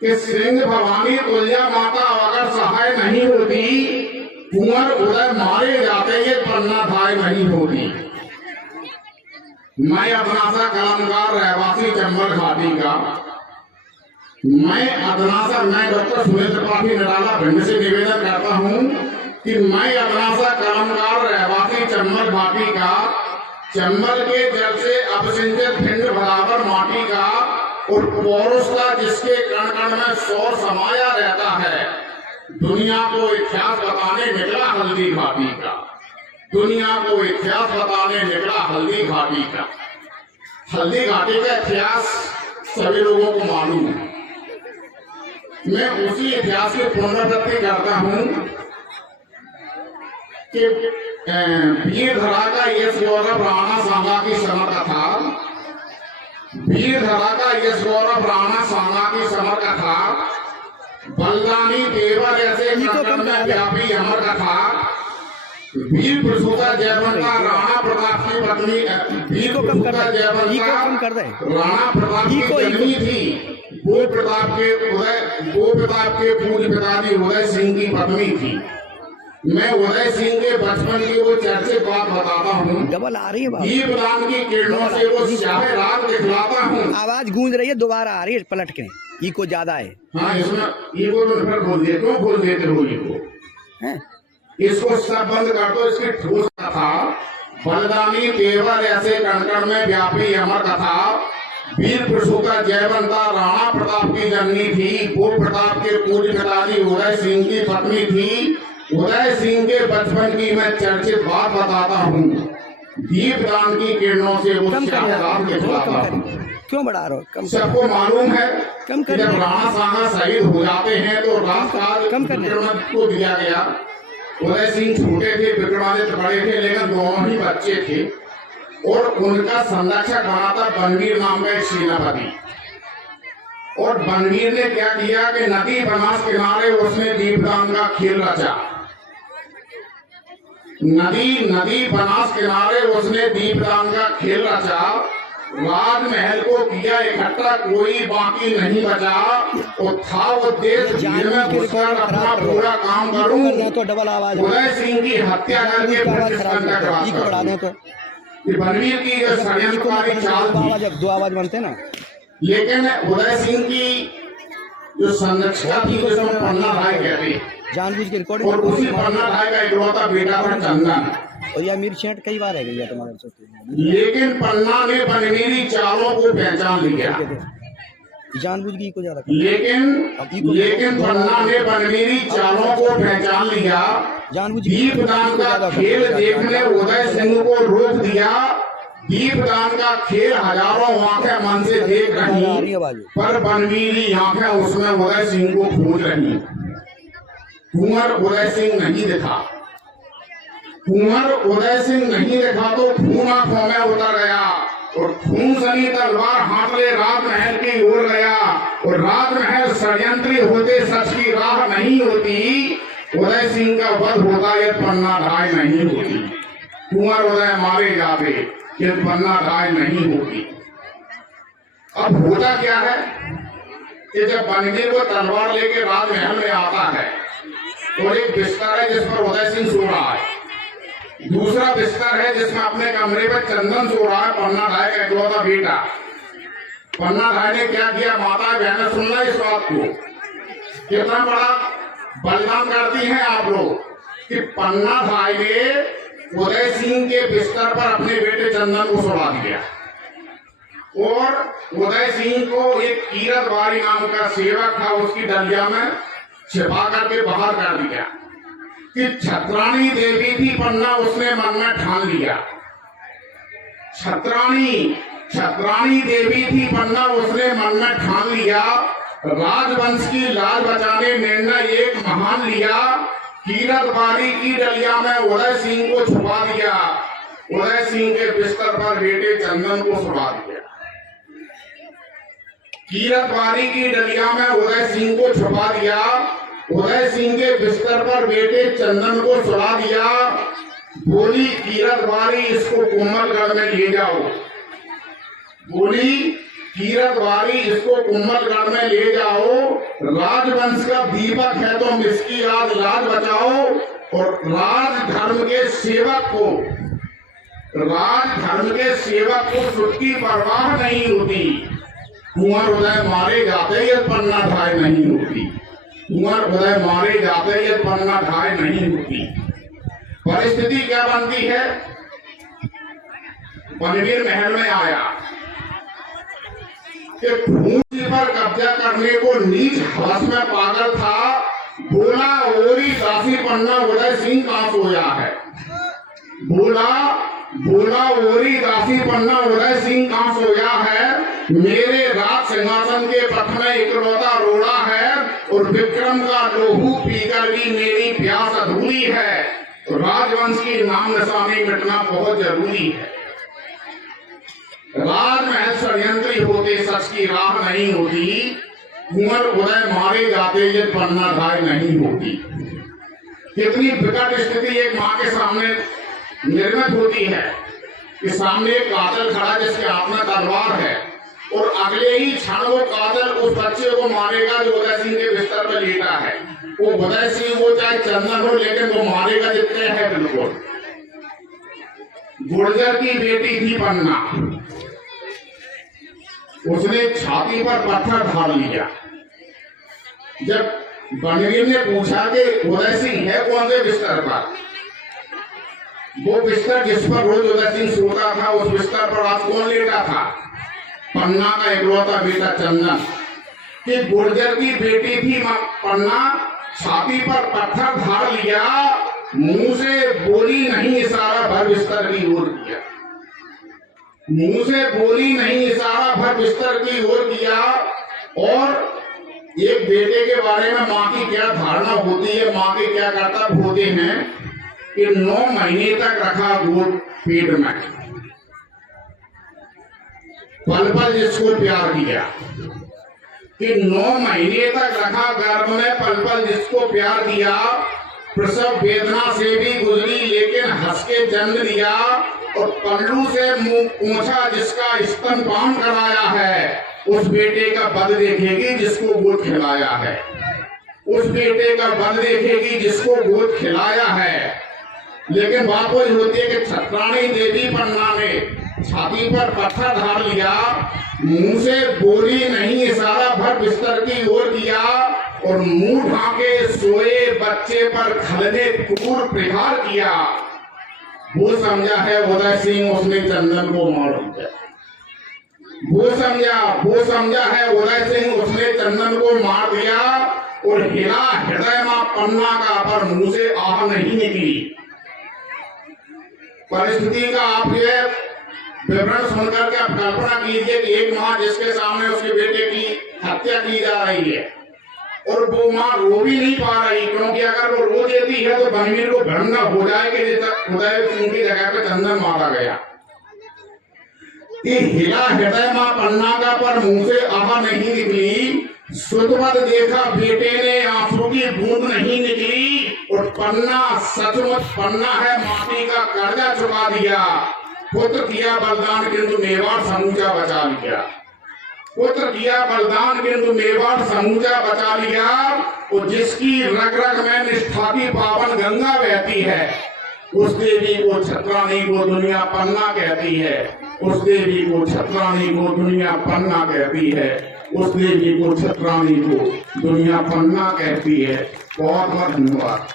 कि सिंह भवानी तुलजा माता अगर सहाय नहीं होती, कुंवर उदय मारे जाते, ये पन्ना धाय नहीं होती। मैं अदनासा कलमकार रहवासी चंबल घाटी का, मैं डॉक्टर सुनील त्रिपाठी निराला भिंड से निवेदन करता हूं कि मैं अदनासा कलमकार रहवासी चंबल घाटी का, चंबल के जल से अपसिंचित भिंड बराबर माटी का और पौरुष का, जिसके कण कण में सौर समाया रहता है, दुनिया को इतिहास बताने निकला हल्दी घाटी का। दुनिया को इतिहास बताने निकला हल्दी घाटी का। हल्दी घाटी का इतिहास सभी लोगों को मालूम है। मैं उसी इतिहास की पुनरावृत्ति करता हूं कि वीरधरा का यश गौरव राणा सांगा की समर कथा, वीरधरा का यश गौरव राणा सांगा की समर कथा, बलदानी देवर ऐसे में व्यापी अमर कथा, वीर प्रसूता जयवंता राणा प्रताप की पत्नी, वीर प्रसूता जयवंता राणा प्रताप की जननी थी। वो प्रताप के पूज्य पिताजी उदय सिंह की पत्नी थी। मैं उदय सिंह के बचपन की वो चर्चित बात बताता हूँ। डबल आ रही है, दीपदान की किरणों से वो स्याह रात दिखलाता हूँ। आवाज गूंज रही है, दोबारा आ रही है पलट के, इको ज्यादा है। हाँ, इसमें इको तो फिर बोल दिए, क्यों बोल देते हो इको? इसको सब बंद कर दो। इसकी ठोस कथा, बलदानी देवर ऐसे कणकण में व्यापी अमर कथा, वीर प्रसूता जयवंता राणा प्रताप की जननी थी। वो प्रताप के पूज्य पिताजी उदय सिंह की पत्नी थी। उदय सिंह के बचपन की मैं चर्चित बात बताता हूँ। दीपदान की किरणों से वो रात दिखलाता हूँ। क्यों बढ़ा रहे हो? सबको मालूम है कम कि जब राणा सांगा शहीद हो जाते हैं तो राजकाज विक्रमादित्य को दिया गया। उदय सिंह छोटे थे, विक्रमादित्य बड़े थे, लेकिन दोनों ही बच्चे थे और उनका संरक्षक बना था बनवीर नाम का एक सेनापति। और बनवीर ने क्या किया कि नदी बनास किनारे उसने दीपदान का खेल रचा। नदी बनास किनारे उसने दीपदान का खेल रचा। राजमहल को किया इकट्ठा, कोई बाकी नहीं बचा। और था उद्देश्य में घुसकर अपना पूरा काम करूं, तो डबल आवाज, उदय सिंह की हत्या करके बनवीर की जो षड्यंत्रकारी चाल थी। दो आवाज बनते ना। लेकिन उदय सिंह की जो संरक्षिका थी, जिसको पन्ना भाई कहते, जानबूझ के रिकॉर्डिंग, और उसी पन्ना भाई का इकलौता बेटा था चंदन। और यह मीर छेट कई बार है गई तुम्हारे साथ। लेकिन पन्ना ने बनवीरी चालों को पहचान लिया। जानबूझ की को ज्यादा, लेकिन पन्ना ने बनवीरी चालों को पहचान लिया। दीपदान का खेल देखने उदय सिंह को रोक दिया। दीपदान का खेल हजारों आंखें मन से देख रही, पर बनवीरी आंखें उसमें उदय सिंह को खोज रही। कुंवर उदय सिंह नहीं दिखा। कुंवर उदय सिंह नहीं दिखा तो खून आंखों में उतर गया और खून सनी तलवार हाथ ले राजमहल की ओर गया। और राजमहल षड्यंत्री होते सच की राह नहीं होती। उदय सिंह का वध होता ये पन्ना धाय नहीं होती। कुंवर उदय मारे जाते ये पन्ना धाय नहीं होती। अब होता क्या है कि जब बनवीर को तलवार लेके राजमहल में आता है तो एक बिस्तर है जिस पर उदय सिंह सो रहा है। दूसरा बिस्तर है जिसमें अपने कमरे में चंदन सो रहा है, पन्ना धाय का इकलौता बेटा। पन्ना धाय ने क्या किया, माता बहनें सुनना इस बात को, कितना बड़ा बलिदान करती हैं आप लोग, कि पन्ना धाय ने उदय सिंह के बिस्तर पर अपने बेटे चंदन को सुला दिया। और उदय सिंह को एक कीरतवारी नाम का सेवक था, उसकी डलिया में छिपा करके बाहर कर दिया कि छत्राणी देवी थी पन्ना, उसने मन में ठान लिया। छत्राणी देवी थी पन्ना, उसने मन में ठान लिया। राजवंश की लाज बचाने निर्णय एक महान लिया। कीरतवारी की डलिया में उदय सिंह को छुपा दिया। उदय सिंह के बिस्तर पर बेटे चंदन को सुला दिया। कीरतवारी की डलिया में उदय सिंह को छुपा दिया। उदय सिंह के बिस्तर पर बेटे चंदन को सुला दिया। बोली कीरतवारी, इसको कोमलगढ़ में ले जाओ। बोली कीरतवारी, इसको कुंभलगढ़ में ले जाओ। राजवंश का दीपक है तुम इसकी आज लाज बचाओ। और राजधर्म के सेवक को सुख की परवाह नहीं होती। कुंवर उदय मारे जाते ये पन्ना ढाई नहीं होती। कुंवर उदय मारे जाते ये पन्ना ढाई नहीं होती। परिस्थिति क्या बनती है? बनवीर महल में आया कि खूंटी पर कब्जा करने को नीच हवस में पागल था। बोला ओरी दासी पन्ना उदय सिंह कहां सोया है। बोला ओरी दासी पन्ना उदय सिंह कहां सोया है। मेरे राज सिंहासन के पथ में इकलौता रोड़ा है। और विक्रम का लोहू पीकर भी मेरी प्यास अधूरी है। राजवंश की नाम निशानी मिटना बहुत जरूरी है। राजमहल षड्यंत्री होते सच की राह नहीं होती। कुंवर उदय मारे जाते ये पन्ना ढाई नहीं होती। कितनी विकट स्थिति एक मां के सामने निर्मित होती है कि सामने एक कातिल खड़ा जिसके हाथ में तलवार है और अगले ही क्षण वो कातिल उस बच्चे को मारेगा जो उदय सिंह के बिस्तर पर लेटा है। वो उदय सिंह वो चाहे चंदन हो लेकिन वो मारेगा जितने है बिल्कुल। गुर्जर की बेटी थी पन्ना, उसने छाती पर पत्थर ढाल लिया। जब बनवीर ने पूछा कि उदय सिंह है कौन से बिस्तर पर, वो बिस्तर जिस पर रोज उदय सिंह सोता था उस बिस्तर पर आज कौन लेटा था? पन्ना का इकलौता बेटा चंदन। कि गुर्जर की बेटी थी पन्ना, छाती पर पत्थर ढाल लिया, मुंह से बोली नहीं इशारा भर बिस्तर की ओर किया। मुंह से बोली नहीं इशारा भर बिस्तर की ओर किया। और एक बेटे के बारे में माँ की क्या धारणा होती है, माँ के क्या कर्तव्य होते हैं कि 9 महीने तक रखा गोद पेट में, पल पल जिसको प्यार किया। कि 9 महीने तक रखा गर्भ में, पल पल जिसको प्यार किया। प्रसव वेदना से भी गुजरी लेकिन हंस के जन्म दिया। और पल्लू से मुंह पूछा जिसका स्तनपान कराया है, उस बेटे का बद देखेगी जिसको गोद खिलाया है। उस बेटे का बद देखेगी जिसको गोद खिलाया है। लेकिन बात वही होती है कि छत्राणी देवी पन्ना ने छाती पर पत्थर ढाल लिया, मुंह से बोली नहीं इशारा भर बिस्तर की ओर किया। और मुंह ढाके सोए बच्चे पर खलने क्रूर प्रहार किया। वो समझा है उदय सिंह उसने चंदन को मार दिया। वो समझा है उदय सिंह उसने चंदन को मार दिया। और हिला हृदय मां पन्ना का पर मुंह से आह नहीं निकली। परिस्थिति का आप ये विवरण सुनकर के आप कल्पना कीजिए कि एक मां जिसके सामने उसके बेटे की हत्या की जा रही है और वो मां रो भी नहीं पा रही, क्योंकि अगर वो रो देती है तो बनवीर को भ्रम हो जाए कि उदय सिंह की जगह पे चंदन मारा गया। हिला हृदय मां पन्ना का पर मुंह से आह नहीं निकली। सुतवत देखा बेटे ने आंसू की बूंद नहीं निकली। और पन्ना सचमुच पन्ना है, माटी का कर्जा चुका दिया। पुत्र किया बलिदान किंतु मेवाड़ समूचा बचा लिया। पुत्र किया बलिदान किंतु मेवाड़ समूचा बचा लिया। और जिसकी रग रग में निष्ठा की पावन गंगा बहती है, उस देवी को छत्राणी को दुनिया पन्ना कहती है। उस देवी को छत्राणी को दुनिया पन्ना कहती है। उस देवी को छत्राणी को दुनिया पन्ना कहती है। बहुत बहुत धन्यवाद।